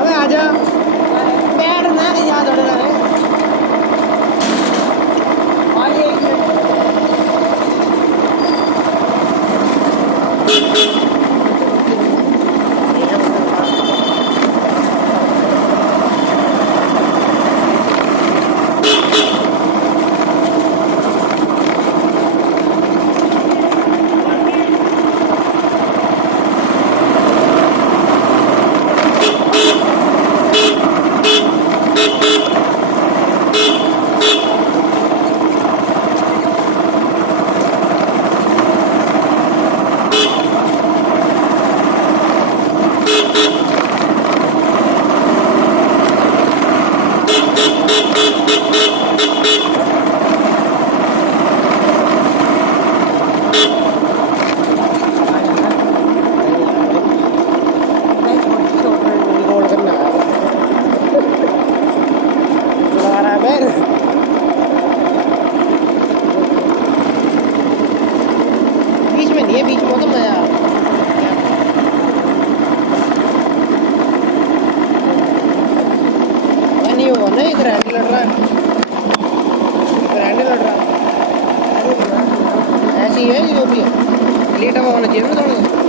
अबे आजा बैठ ना कहीं याद हो रहा है आइए एक मिनट ये बीच में तो मजा नहीं होगा ना एक रैंडी लड़ रहा है रैंडी लड़ रहा है ऐसी है जो भी है लेट हुआ होना चाहिए ना थोड़ा